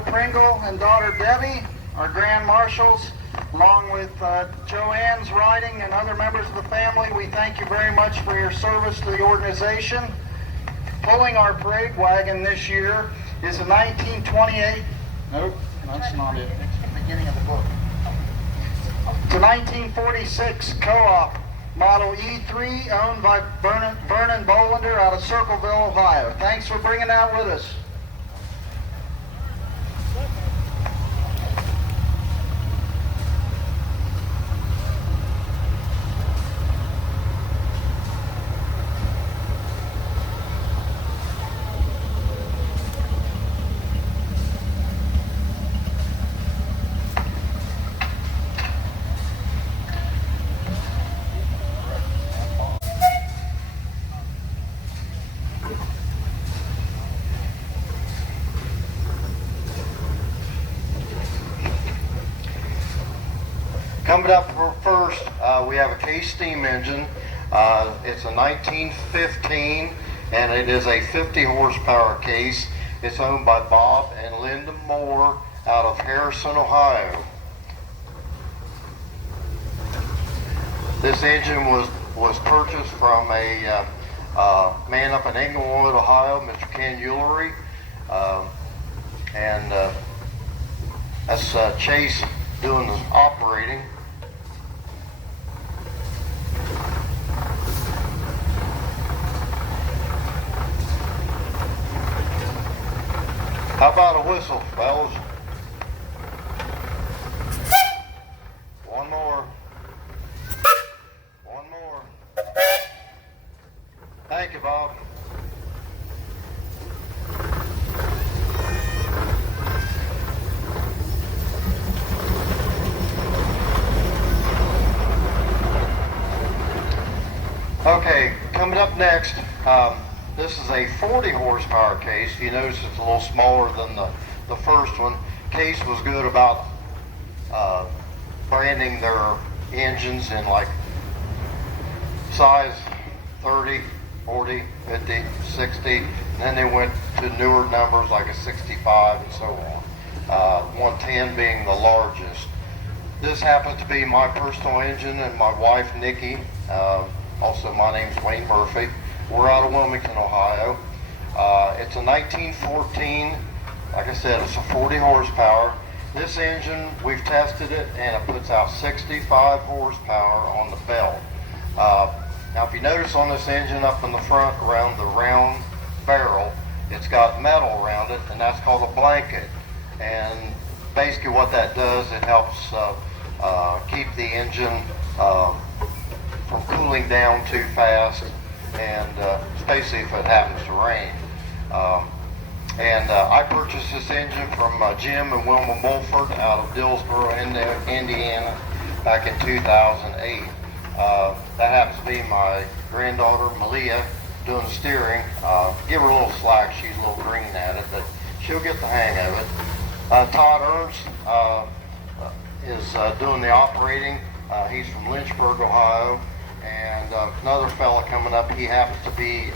Colonel Pringle and daughter Debbie, our Grand Marshals, along with Joanne's riding and other members of the family, we thank you very much for your service to the organization. Pulling our parade wagon this year is a 1928, nope, that's not it, it's the beginning of the book. It's a 1946 Co-op Model E3 owned by Vernon Bolander out of Circleville, Ohio. Thanks for bringing that with us. Coming up first, we have a Case steam engine. It's a 1915, and it is a 50 horsepower Case. It's owned by Bob and Linda Moore out of Harrison, Ohio. This engine was purchased from a man up in Englewood, Ohio, Mr. Ken Eulery, and that's Chase doing the operating. How about a whistle, fellas? One more. One more. Thank you, Bob. Okay, coming up next, this is a 40 horsepower Case. You notice it's a little smaller than the first one. Case was good about branding their engines in like size 30, 40, 50, 60, and then they went to newer numbers like a 65 and so on. 110 being the largest. This happens to be my personal engine and my wife Nikki. Also, my name's Wayne Murphy. We're out of Wilmington, Ohio. It's a 1914. Like I said, it's a 40 horsepower. This engine, we've tested it, and it puts out 65 horsepower on the belt. Now, if you notice on this engine up in the front around the round barrel, it's got metal around it, and that's called a blanket. And basically what that does, it helps keep the engine from cooling down too fast, and especially if it happens to rain. I purchased this engine from Jim and Wilma Mulford out of Dillsboro, Indiana, back in 2008. That happens to be my granddaughter Malia doing the steering. Give her a little slack, she's a little green at it, but she'll get the hang of it. Todd Ernst is doing the operating. He's from Lynchburg, Ohio. And another fella coming up, he happens to be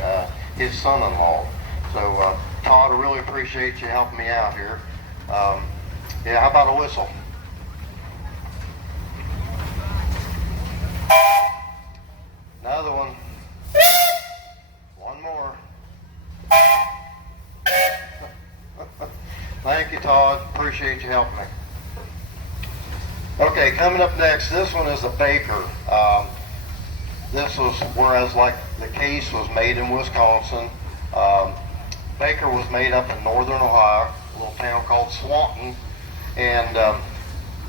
his son-in-law. So Todd, I really appreciate you helping me out here. Yeah, how about a whistle? Another one. One more. Thank you, Todd. Appreciate you helping me. Okay, coming up next, this one is a Baker. This was, whereas like the Case was made in Wisconsin, Baker was made up in northern Ohio, a little town called Swanton. And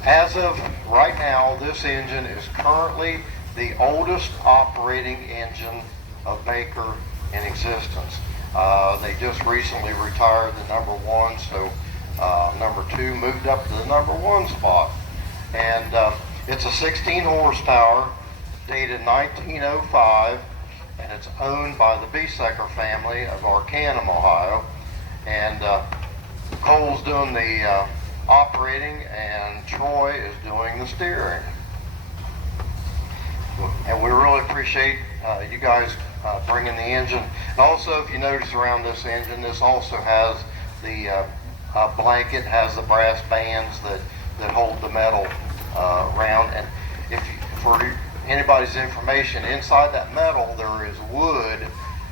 as of right now, this engine is currently the oldest operating engine of Baker in existence. They just recently retired the number one, so number two moved up to the number one spot. And it's a 16 horsepower, dated 1905, and it's owned by the Besecker family of Arcanum, Ohio. And Cole's doing the operating, and Troy is doing the steering. And we really appreciate you guys bringing the engine. And also, if you notice around this engine, this also has the blanket has the brass bands that hold the metal round. And for anybody's information, inside that metal there is wood,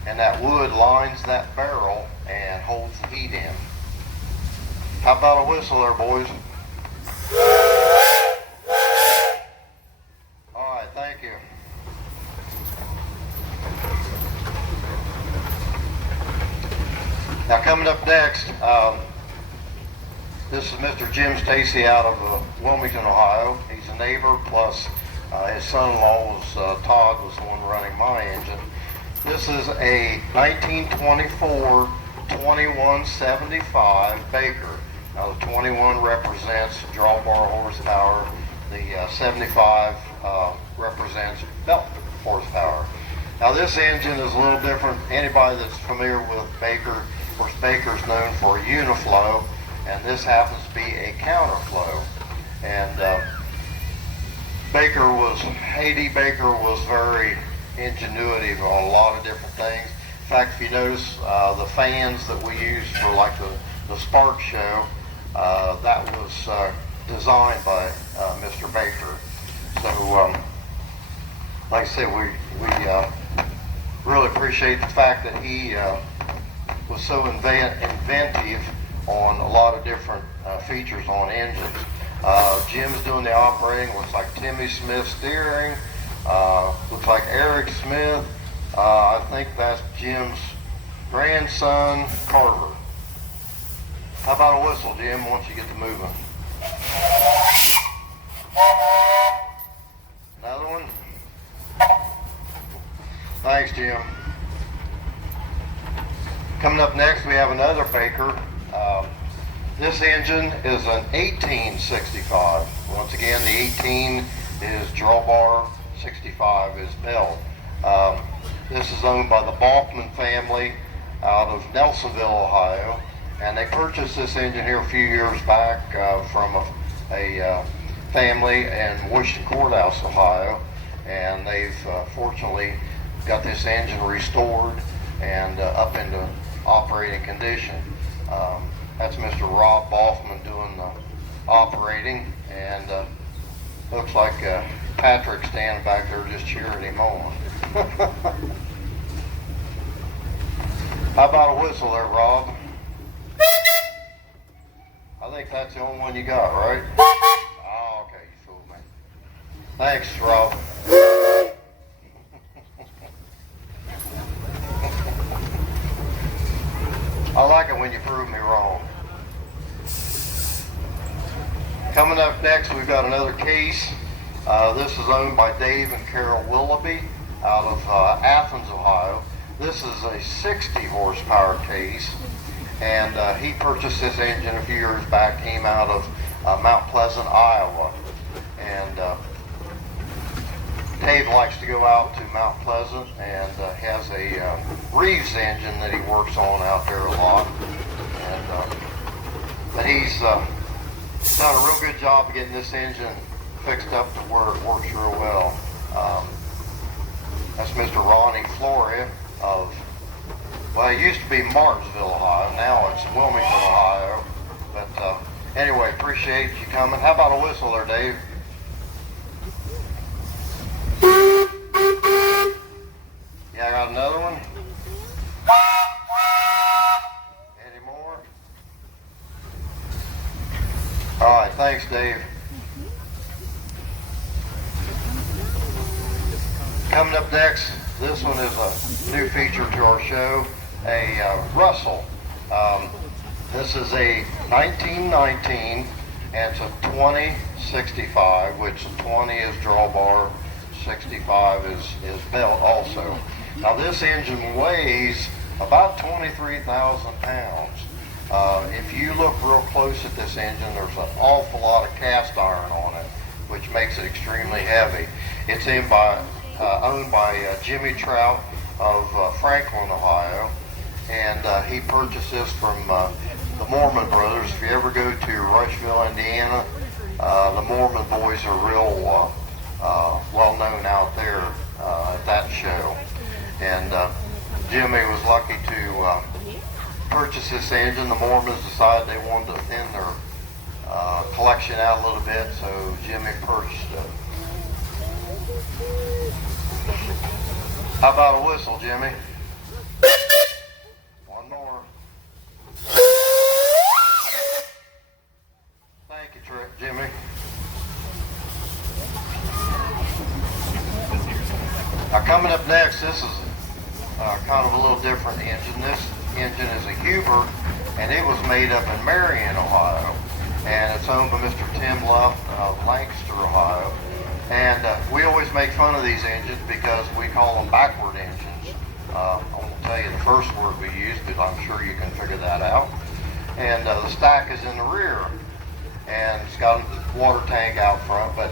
and that wood lines that barrel and holds the heat in. How about a whistle there, boys? All right, thank you. Now coming up next, this is Mr. Jim Stacy out of Wilmington, Ohio. He's a neighbor, plus his son-in-law was Todd, was the one running my engine. This is a 1924 2175 Baker. Now the 21 represents drawbar horsepower, the 75 represents belt horsepower. Now this engine is a little different. Anybody that's familiar with Baker, of course Baker's known for uniflow, and this happens to be a counterflow. And A.D. Baker was very ingenuitive on a lot of different things. In fact, if you notice the fans that we use for like the Spark show, that was designed by Mr. Baker. So, like I said, we really appreciate the fact that he was so inventive on a lot of different features on engines. Jim's doing the operating. Looks like Timmy Smith steering. Looks like Eric Smith. I think that's Jim's grandson, Carver. How about a whistle, Jim, once you get to moving? Another one? Thanks, Jim. Coming up next, we have another Baker. This engine is an 1865. Once again, the 18 is drawbar, 65 is belt. This is owned by the Balkman family out of Nelsonville, Ohio, and they purchased this engine here a few years back from a family in Washington Courthouse, Ohio, and they've fortunately got this engine restored and up into operating condition. That's Mr. Rob Balkman doing the operating, and looks like Patrick standing back there just cheering him on. How about a whistle there, Rob? I think that's the only one you got, right? Oh, okay, you fooled me. Thanks, Rob. I like it when you prove me wrong. Coming up next, we've got another case. This is owned by Dave and Carol Willoughby out of Athens, Ohio. This is a 60 horsepower case, and he purchased this engine a few years back. Came out of Mount Pleasant, Iowa, and Dave likes to go out to Mount Pleasant and has a Reeves engine that he works on out there a lot. And but he's done a real good job of getting this engine fixed up to where it works real well. That's Mr. Ronnie Floria of, well, it used to be Martinsville, Ohio. Now it's Wilmington, Ohio. But anyway, appreciate you coming. How about a whistle there, Dave? Yeah, I got another one. Any more? All right, thanks, Dave. Coming up next, this one is a new feature to our show, a Russell. This is a 1919, and it's a 2065, which 20 is drawbar, 65 is belt also. Now this engine weighs about 23,000 pounds. If you look real close at this engine, there's an awful lot of cast iron on it, which makes it extremely heavy. It's owned by Jimmy Trout of Franklin, Ohio, and he purchased this from the Mormon Brothers. If you ever go to Rushville, Indiana, the Mormon boys are real well known out there at that show. And Jimmy was lucky to purchased this engine, the Mormons decided they wanted to thin their collection out a little bit, so Jimmy purchased it. How about a whistle, Jimmy? One more. Thank you, Jimmy. Now coming up next, this is kind of a little different engine. This engine is a Huber, and it was made up in Marion, Ohio. And it's owned by Mr. Tim Luft of Lancaster, Ohio. And we always make fun of these engines because we call them backward engines. I won't tell you the first word we use, but I'm sure you can figure that out. And the stack is in the rear, and it's got a water tank out front. But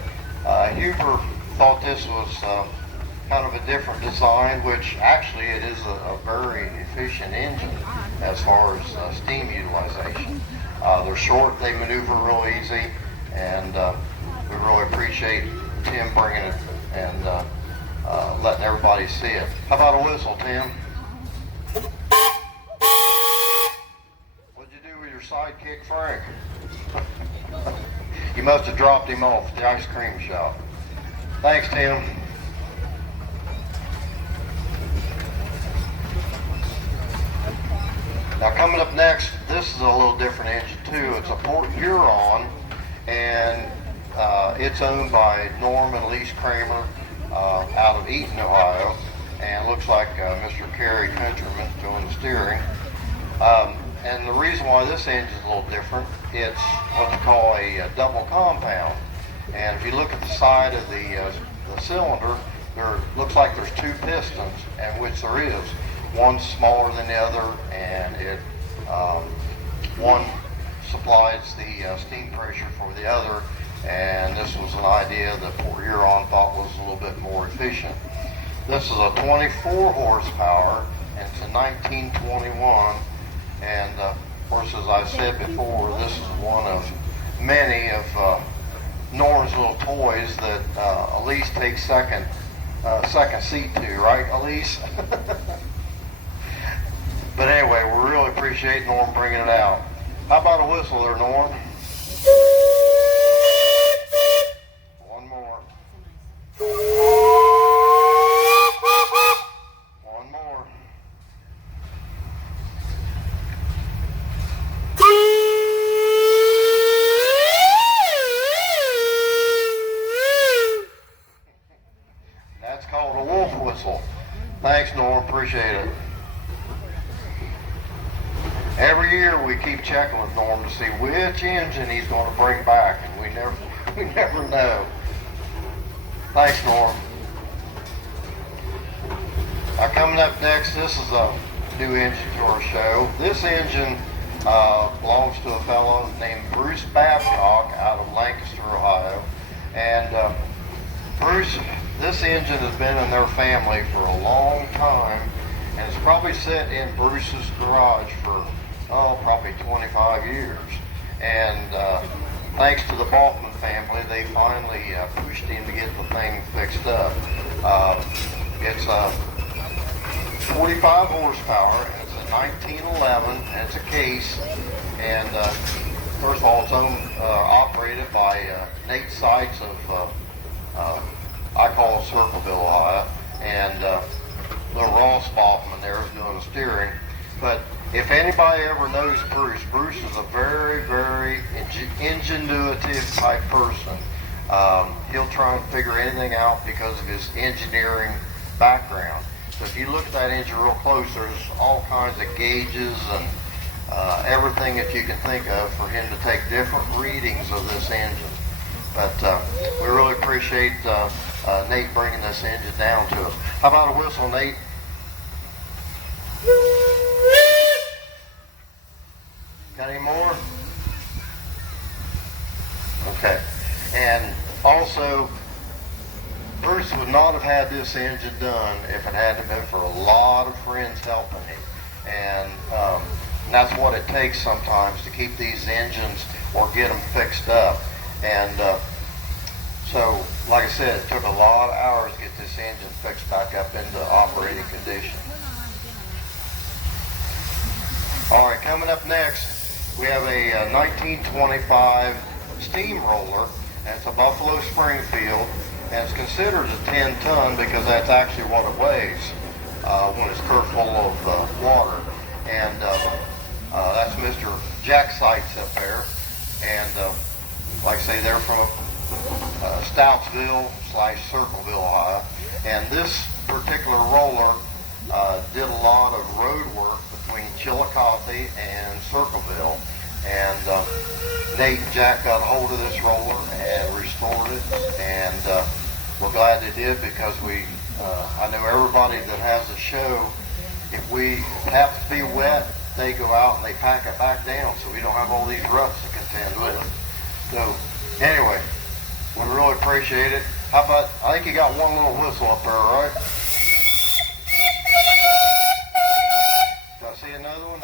Huber thought this was kind of a different design, which actually it is a very efficient engine as far as steam utilization. They're short, they maneuver real easy, and we really appreciate Tim bringing it and letting everybody see it. How about a whistle, Tim? What'd you do with your sidekick, Frank? You must have dropped him off at the ice cream shop. Thanks, Tim. Now coming up next, this is a little different engine too. It's a Port Huron, and it's owned by Norm and Elise Kramer out of Eaton, Ohio, and looks like Mr. Kerry Countryman doing the steering. And the reason why this engine is a little different, it's what they call a double compound. And if you look at the side of the cylinder, there looks like there's two pistons, and which there is. One's smaller than the other, and one supplies the steam pressure for the other, and this was an idea that Port Huron thought was a little bit more efficient. This is a 24 horsepower, and it's a 1921, and of course, as I said before, this is one of many of Norm's little toys that Elise takes second seat to, right, Elise? But anyway, we really appreciate Norm bringing it out. How about a whistle there, Norm? One more. One more. That's called a wolf whistle. Thanks, Norm. Appreciate it. Every year we keep checking with Norm to see which engine he's going to bring back, and we never know. Thanks, Norm. Now coming up next, this is a new engine to our show. This engine belongs to a fellow named Bruce Babcock out of Lancaster, Ohio. And Bruce, this engine has been in their family for a long time, and it's probably sat in Bruce's garage for probably 25 years. And thanks to the Balkman family, they finally pushed him to get the thing fixed up. It's a 45 horsepower, and it's a 1911, and it's a case. And first of all, it's operated by Nate Sykes of, I call it Circleville, Ohio, and little Ross Balkman there is doing the steering. But if anybody ever knows Bruce is a very, very ingenuitive type person. He'll try and figure anything out because of his engineering background. So if you look at that engine real close, there's all kinds of gauges and everything that you can think of for him to take different readings of this engine. But we really appreciate Nate bringing this engine down to us. How about a whistle, Nate? Got any more? Okay. And also, Bruce would not have had this engine done if it hadn't been for a lot of friends helping him. And that's what it takes sometimes to keep these engines or get them fixed up. And so, like I said, it took a lot of hours to get this engine fixed back up into operating condition. All right, coming up next, we have a 1925 steamroller, and it's a Buffalo Springfield, and it's considered a 10-ton because that's actually what it weighs when it's curved full of water. And that's Mr. Jack Sites up there, and like I say, they're from Stoutsville / Circleville, Ohio. And this particular roller did a lot of road work between Chillicothe and Circleville. And Nate and Jack got a hold of this roller and restored it, and we're glad they did because I know everybody that has a show, if we have to be wet, they go out and they pack it back down so we don't have all these ruts to contend with. So anyway, we really appreciate it. How about, I think you got one little whistle up there, right? Do I see another one?